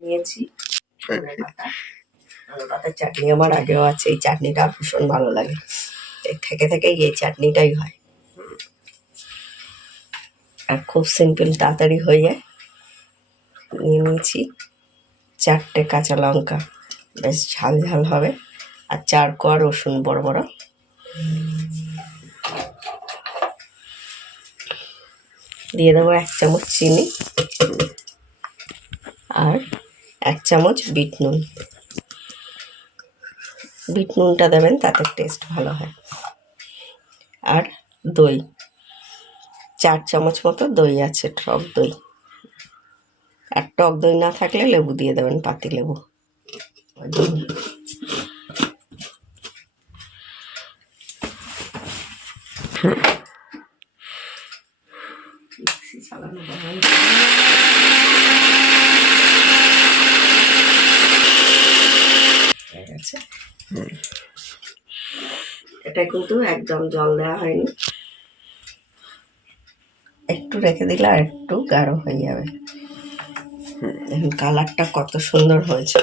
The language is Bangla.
নিয়েছি। ধনে পাতা ধনে পাতার চাটনি আমার আগেও আছে এই চাটনিটা ভীষণ ভালো লাগে। থেকে থেকেই এই চাটনিটাই হয়। আর খুব সিম্পল তাড়াতাড়ি হয়ে যায়। নিয়ে নিয়েছি চারটে কাঁচা লঙ্কা। বেশ ঝাল ঝাল হবে। আর চার কোয়া রসুন বড় বড় দিয়ে দেবো এক চামচ চিনি। এক চামচ বিট নুন। বিট নুনটা দেবেন, তাতে টেস্ট ভালো হয়। আর দই, চার চামচ মতো দই আছে, টক দই। আর টক দই না থাকলে লেবু দিয়ে দেবেন, পাতি লেবু। চালানো গেছে এটা কিন্তু একদম জল দেওয়া হয়নি। একটু রেখে দিলে আর একটু গাঢ় হয়ে যাবে। কালারটা কত সুন্দর হয়েছে।